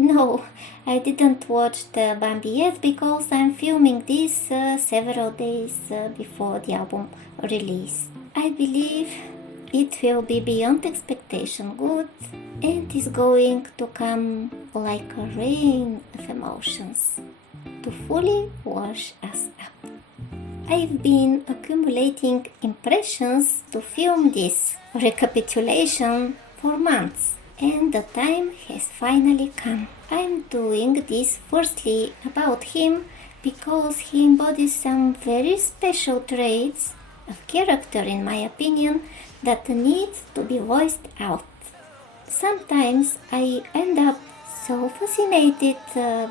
No, I didn't watch the Bambi yet because I'm filming this several days before the album release. I believe it will be beyond expectation good and is going to come like a rain of emotions to fully wash us up. I've been accumulating impressions to film this recapitulation for months, and the time has finally come. I'm doing this firstly about him because he embodies some very special traits of character, in my opinion, that need to be voiced out. Sometimes I end up so fascinated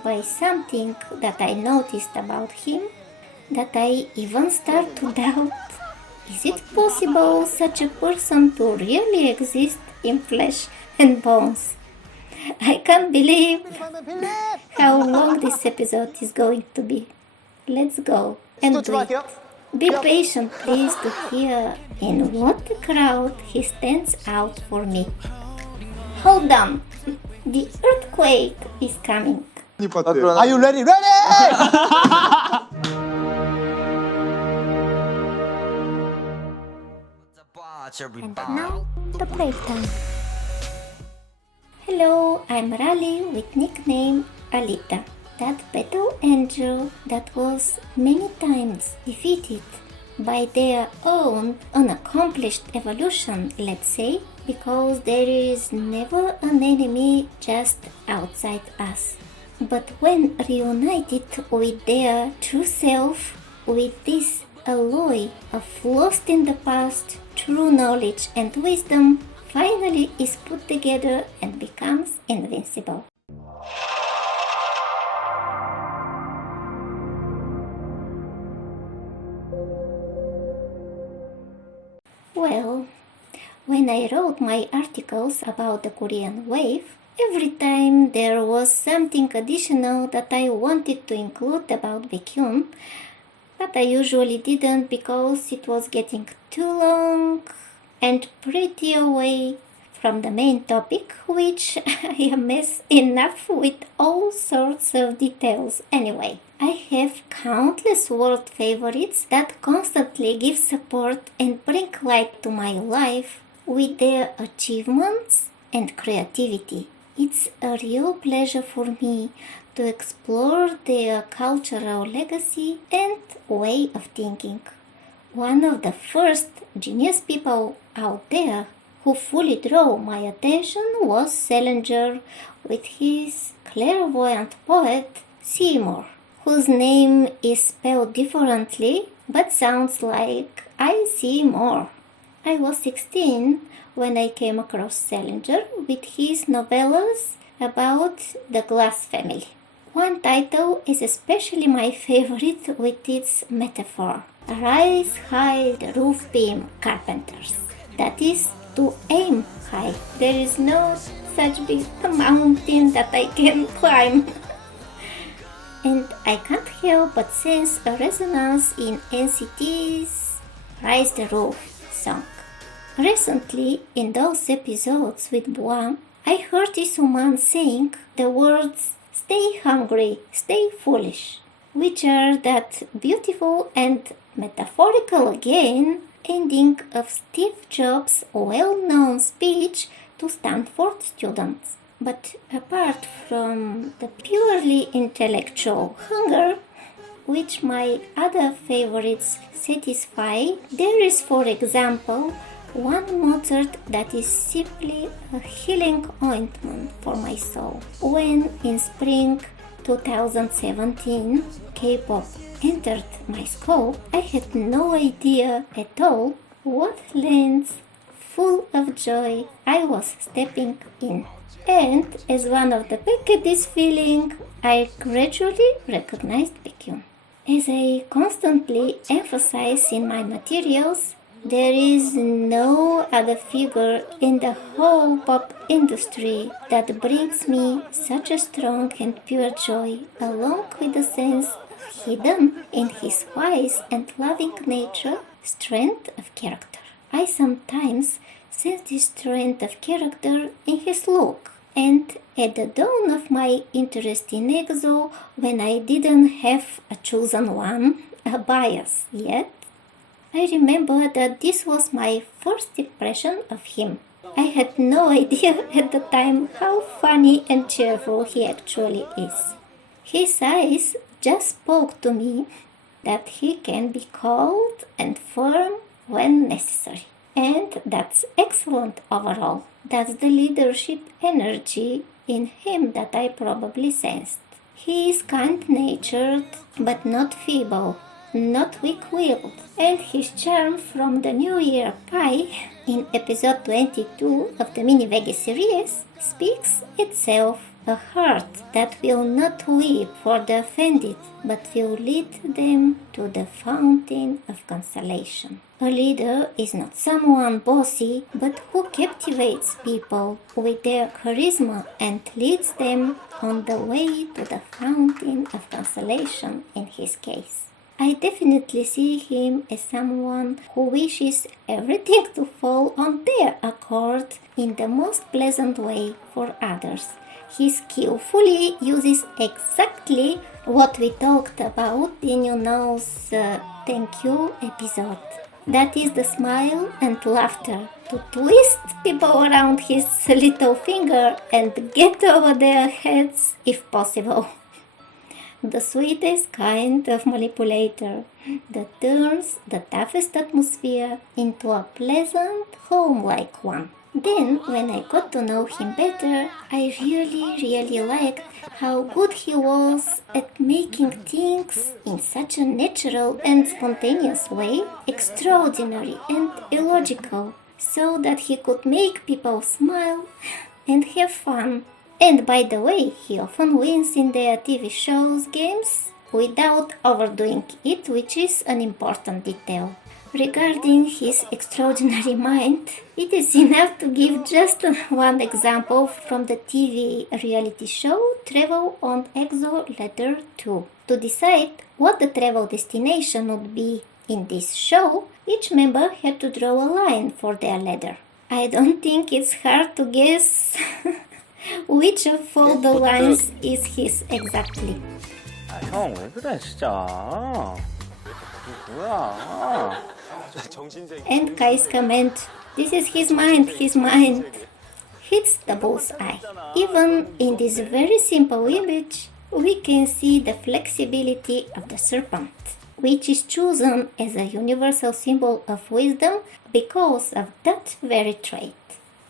by something that I noticed about him that I even start to doubt, is it possible such a person to really exist in flesh and bones? I can't believe how long this episode is going to be. Let's go and do it. Be patient, please, to hear in what crowd he stands out for me. Hold on, the earthquake is coming. Are you ready? Ready! And now, the playtime. Hello, I'm Rally with nickname Alita, that battle angel that was many times defeated by their own unaccomplished evolution, let's say, because there is never an enemy just outside us. But when reunited with their true self, with this alloy of lost in the past, true knowledge and wisdom, finally is put together and becomes invincible. Well, when I wrote my articles about the Korean wave, every time there was something additional that I wanted to include about Baekhyun, but I usually didn't because it was getting too long and pretty away from the main topic, which I mess enough with all sorts of details anyway. I have countless world favorites that constantly give support and bring light to my life with their achievements and creativity. It's a real pleasure for me to explore their cultural legacy and way of thinking. One of the first genius people out there who fully drew my attention was Salinger with his clairvoyant poet Seymour, whose name is spelled differently but sounds like I see more. I was 16 when I came across Salinger with his novellas about the Glass family. One title is especially my favorite with its metaphor: rise high the roof beam carpenters. That is, to aim high. There is no such big mountain that I can climb. And I can't help but sense a resonance in NCT's Rise the Roof song. Recently, in those episodes with Bois, I heard this woman saying the words "stay hungry, stay foolish," which are that beautiful and metaphorical again ending of Steve Jobs' well-known speech to Stanford students. But apart from the purely intellectual hunger, which my other favorites satisfy, there is, for example, one Mozart that is simply a healing ointment for my soul. When in spring 2017 K-pop entered my scope, I had no idea at all what lands full of joy I was stepping in. And as one of the back at this feeling, I gradually recognized Baekhyun. As I constantly emphasize in my materials, there is no other figure in the whole pop industry that brings me such a strong and pure joy, along with the sense of hidden in his wise and loving nature, strength of character. I sometimes sense this strength of character in his look And at the dawn of my interest in EXO, when I didn't have a chosen one, a bias yet, I remember that this was my first impression of him. I had no idea at the time how funny and cheerful he actually is. His eyes just spoke to me that he can be cold and firm when necessary. And that's excellent overall. That's the leadership energy in him that I probably sensed. He is kind-natured, but not feeble, not weak-willed, and his charm from the New Year Pie in episode 22 of the Mini Vegas series speaks itself. A heart that will not weep for the offended, but will lead them to the fountain of consolation. A leader is not someone bossy, but who captivates people with their charisma and leads them on the way to the fountain of consolation in his case. I definitely see him as someone who wishes everything to fall on their accord in the most pleasant way for others. He skillfully uses exactly what we talked about in Thank You episode. That is the smile and laughter, to twist people around his little finger and get over their heads if possible. The sweetest kind of manipulator that turns the toughest atmosphere into a pleasant, home-like one. Then, when I got to know him better, I really liked how good he was at making things in such a natural and spontaneous way, extraordinary and illogical, so that he could make people smile and have fun. And by the way, he often wins in their TV shows games without overdoing it, which is an important detail. Regarding his extraordinary mind, it is enough to give just one example from the TV reality show Travel on EXO Ladder 2. To decide what the travel destination would be in this show, each member had to draw a line for their ladder. I don't think it's hard to guess which of all the lines is his exactly. 형, 왜 그래, 진짜. 뭐야. And Kai's comment, this is his mind, hits the bullseye. Even in this very simple image, we can see the flexibility of the serpent, which is chosen as a universal symbol of wisdom because of that very trait.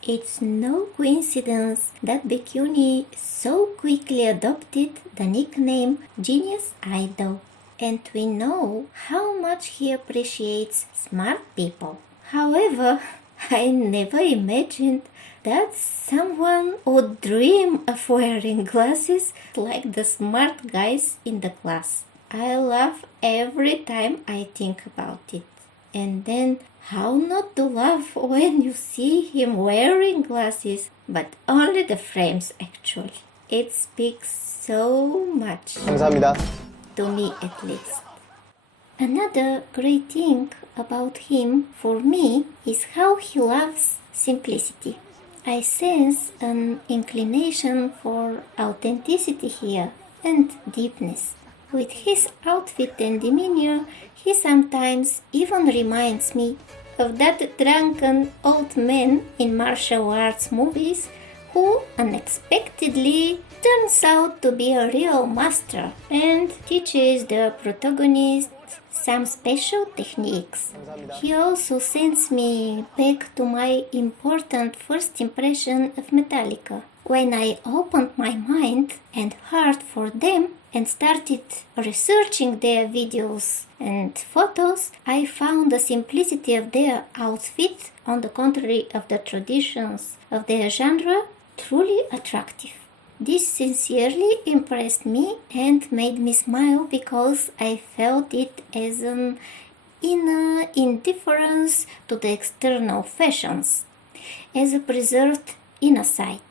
It's no coincidence that Bikuni so quickly adopted the nickname Genius Idol. And we know how much he appreciates smart people. However, I never imagined that someone would dream of wearing glasses like the smart guys in the class. I laugh every time I think about it. And then, how not to laugh when you see him wearing glasses, but only the frames actually. It speaks so much. 감사합니다. To me at least. Another great thing about him for me is how he loves simplicity. I sense an inclination for authenticity here and deepness. With his outfit and demeanor, he sometimes even reminds me of that drunken old man in martial arts movies who unexpectedly turns out to be a real master and teaches the protagonist some special techniques. He also sends me back to my important first impression of Metallica. When I opened my mind and heart for them and started researching their videos and photos, I found the simplicity of their outfit, on the contrary of the traditions of their genre, truly attractive. This sincerely impressed me and made me smile because I felt it as an inner indifference to the external fashions, as a preserved inner sight.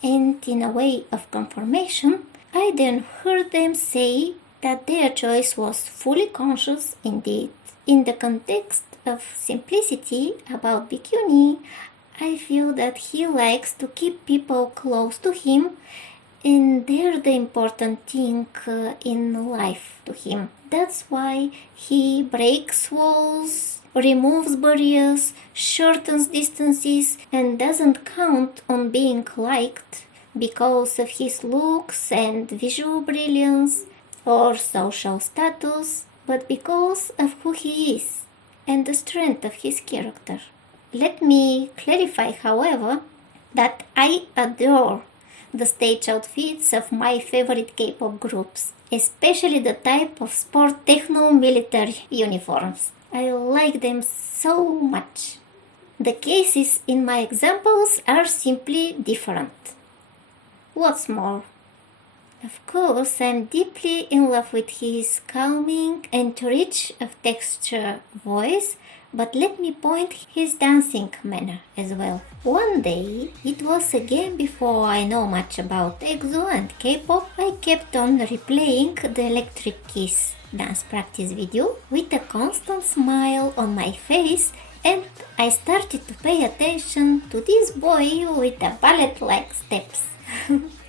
And in a way of confirmation, I then heard them say that their choice was fully conscious indeed. In the context of simplicity about Bikuni, I feel that he likes to keep people close to him, and they're the important thing in life to him. That's why he breaks walls, removes barriers, shortens distances, and doesn't count on being liked because of his looks and visual brilliance or social status, but because of who he is and the strength of his character. Let me clarify, however, that I adore the stage outfits of my favorite K-pop groups, especially the type of sport techno-military uniforms. I like them so much. The cases in my examples are simply different. What's more, of course, I'm deeply in love with his calming and rich of texture voice, but let me point his dancing manner as well. One day, it was again before I know much about EXO and K-pop, I kept on replaying the Electric Kiss dance practice video with a constant smile on my face, and I started to pay attention to this boy with the ballet-like steps.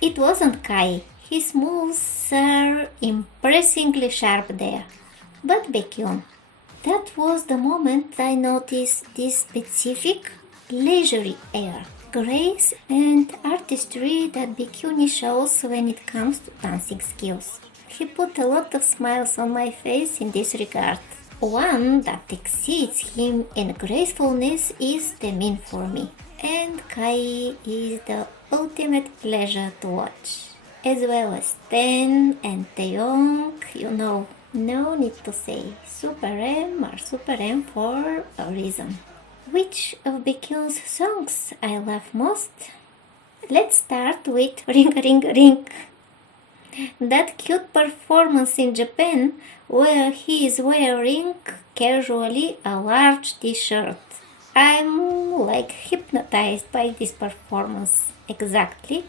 It wasn't Kai. His moves are impressively sharp there. But Baekhyun. That was the moment I noticed this specific, leisurely air, grace and artistry that Baekhyun shows when it comes to dancing skills. He put a lot of smiles on my face in this regard. One that exceeds him in gracefulness is Taemin for me, and Kai is the ultimate pleasure to watch, as well as Ten and Taeyong, no need to say, Super M or Super M for a reason. Which of Baekhyun's songs I love most? Let's start with Ring Ring Ring. That cute performance in Japan where he is wearing casually a large t-shirt. I'm like hypnotized by this performance exactly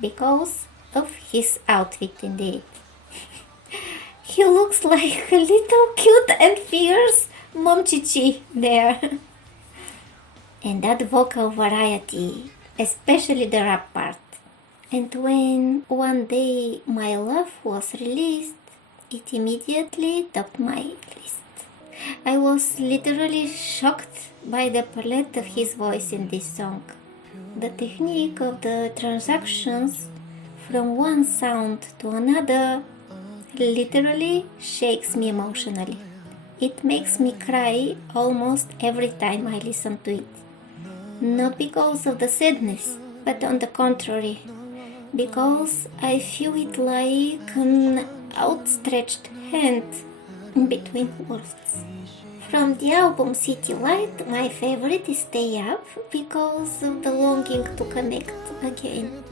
because of his outfit indeed. He looks like a little cute and fierce Momchichi there. And that vocal variety, especially the rap part. And when one day My Love was released, it immediately topped my list. I was literally shocked by the palette of his voice in this song. The technique of the transactions from one sound to another literally shakes me emotionally. It makes me cry almost every time I listen to it. Not because of the sadness, but on the contrary, because I feel it like an outstretched hand between worlds. From the album City Light, my favorite is Stay Up because of the longing to connect again.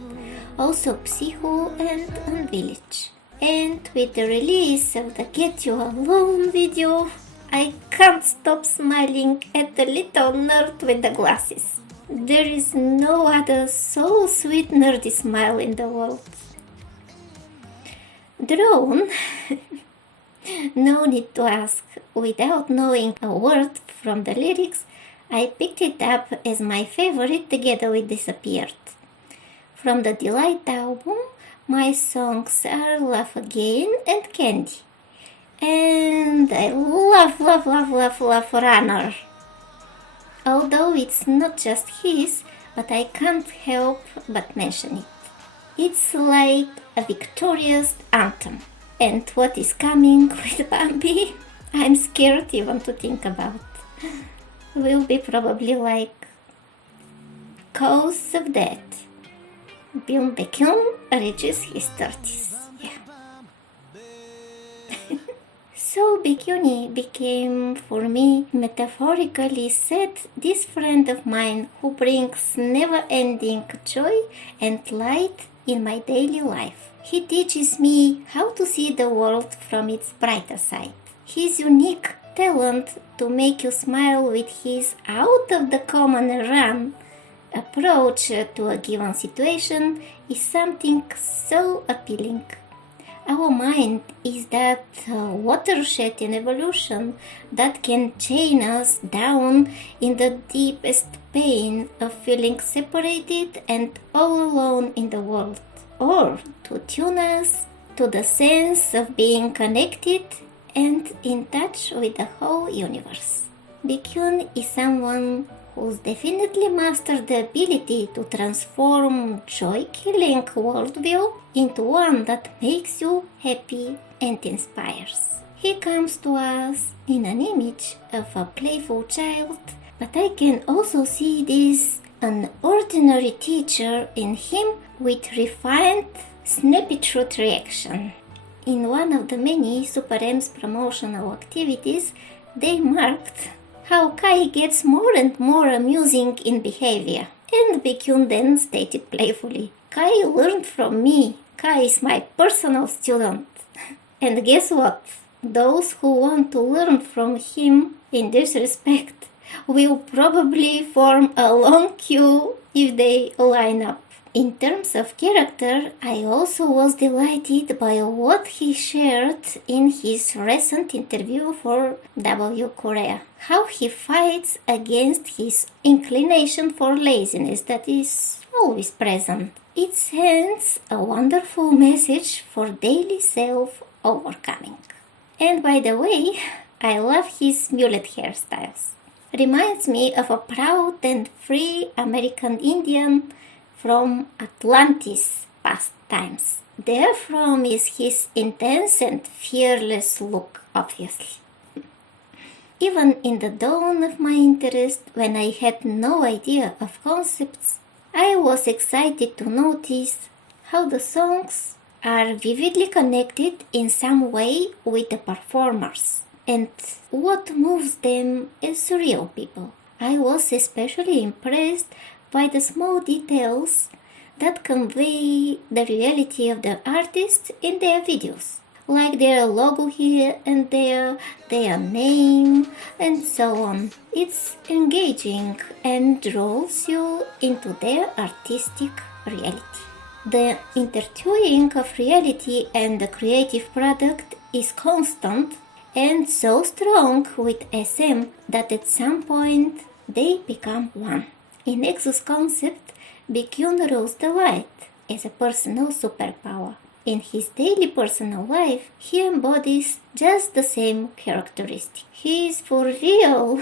Also Psycho and Unvillage. And with the release of the Get You Alone video, I can't stop smiling at the little nerd with the glasses. There is no other so sweet nerdy smile in the world. Drone, no need to ask. Without knowing a word from the lyrics, I picked it up as my favorite together with Disappeared. From the Delight album, my songs are Love Again and Candy. And I love Runner. Although it's not just his, but I can't help but mention it. It's like a victorious anthem. And what is coming with Bambi, I'm scared even to think about. Will be probably like Cause of Death. Byung Baekhyun reaches his 30s. So Baekhyun became for me, metaphorically said, this friend of mine who brings never-ending joy and light in my daily life. He teaches me how to see the world from its brighter side. His unique talent to make you smile with his out-of-the-common run approach to a given situation is something so appealing. Our mind is that watershed in evolution that can chain us down in the deepest pain of feeling separated and all alone in the world, or to tune us to the sense of being connected and in touch with the whole universe. Baekhyun is someone who's definitely mastered the ability to transform joy-killing worldview into one that makes you happy and inspires. He comes to us in an image of a playful child, but I can also see this an ordinary teacher in him with refined, snappy truth reaction. In one of the many Super M's promotional activities, they marked how Kai gets more and more amusing in behavior. And Baekhyun then stated playfully, "Kai learned from me. Kai is my personal student." And guess what? Those who want to learn from him in this respect will probably form a long queue if they line up. In terms of character, I also was delighted by what he shared in his recent interview for W Korea. How he fights against his inclination for laziness that is always present. It sends a wonderful message for daily self-overcoming. And by the way, I love his mullet hairstyles. Reminds me of a proud and free American Indian from Atlantis past times. Therefrom is his intense and fearless look, obviously. Even in the dawn of my interest, when I had no idea of concepts, I was excited to notice how the songs are vividly connected in some way with the performers and what moves them as real people. I was especially impressed by the small details that convey the reality of the artists in their videos, like their logo here and there, their name, and so on. It's engaging and draws you into their artistic reality. The intertwining of reality and the creative product is constant and so strong with SM that at some point they become one. In EXO's concept, Baekhyun rose the light as a personal superpower. In his daily personal life, he embodies just the same characteristic. He is for real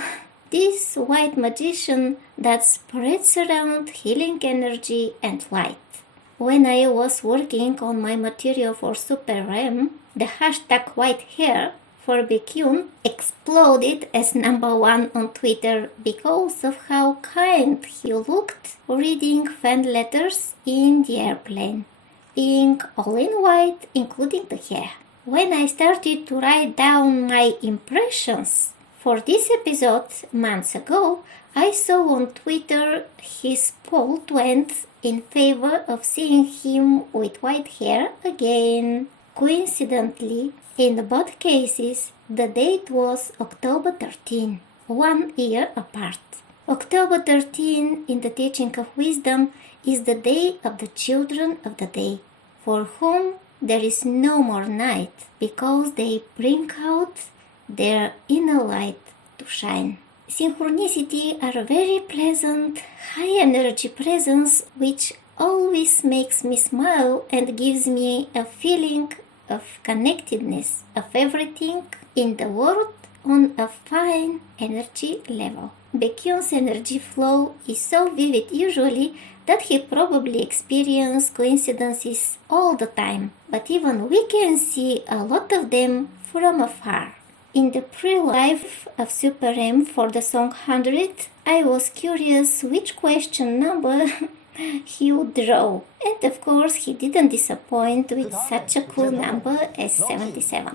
this white magician that spreads around healing energy and light. When I was working on my material for Super M, the hashtag white hair for Baekhyun exploded as #1 on Twitter because of how kind he looked reading fan letters in the airplane, being all in white, including the hair. When I started to write down my impressions for this episode months ago, I saw on Twitter his poll went in favor of seeing him with white hair again. Coincidentally, in both cases, the date was October 13, 1 year apart. October 13 in the teaching of wisdom is the day of the children of the day, for whom there is no more night, because they bring out their inner light to shine. Synchronicity are very pleasant, high energy presence which always makes me smile and gives me a feeling of connectedness of everything in the world on a fine energy level. Baekhyun's energy flow is so vivid usually that he probably experiences coincidences all the time, but even we can see a lot of them from afar. In the pre-live of Super M for the song 100, I was curious which question number he would draw, and of course he didn't disappoint with such a cool number as 77.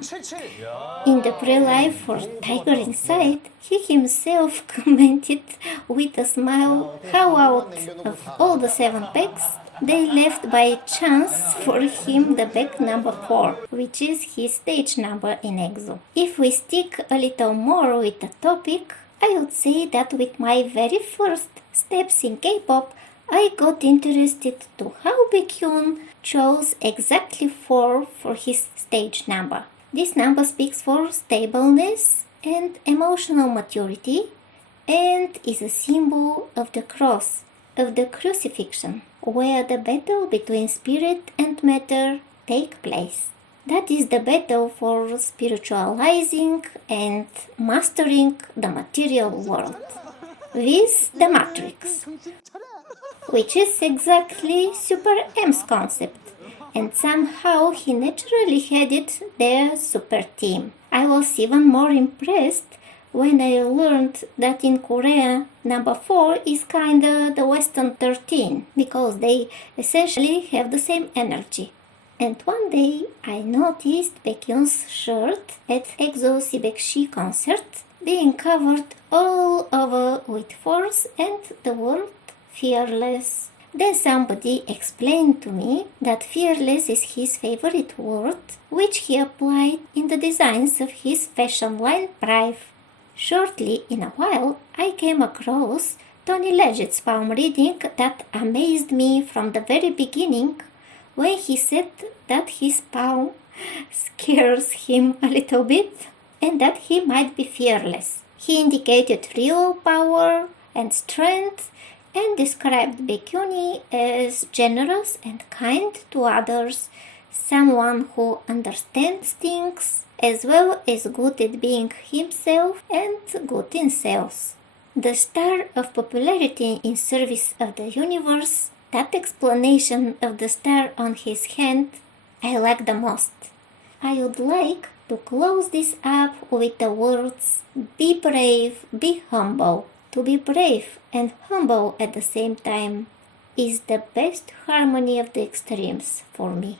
In the pre-live for Tiger Inside, he himself commented with a smile how out of all the 7 packs, they left by chance for him the back number 4, which is his stage number in EXO. If we stick a little more with the topic, I would say that with my very first steps in K-pop, I got interested to how Baekhyun chose exactly 4 for his stage number. This number speaks for stableness and emotional maturity, and is a symbol of the cross, of the crucifixion, where the battle between spirit and matter take place. That is the battle for spiritualizing and mastering the material world with the Matrix, which is exactly Super M's concept, and somehow he naturally headed their super team. I was even more impressed when I learned that in Korea, number 4 is kinda the Western 13, because they essentially have the same energy. And one day I noticed Baekhyun's shirt at EXO Sibekshi concert being covered all over with force and the word fearless. Then somebody explained to me that fearless is his favorite word, which he applied in the designs of his fashion line Prive. Shortly in a while, I came across Tony Leggett's palm reading that amazed me from the very beginning, when he said that his palm scares him a little bit and that he might be fearless. He indicated real power and strength and described Baekhyun as generous and kind to others, someone who understands things, as well as good at being himself and good in sales. The star of popularity in service of the universe, that explanation of the star on his hand, I like the most. I would like to close this up with the words, be brave, be humble. To be brave and humble at the same time is the best harmony of the extremes for me.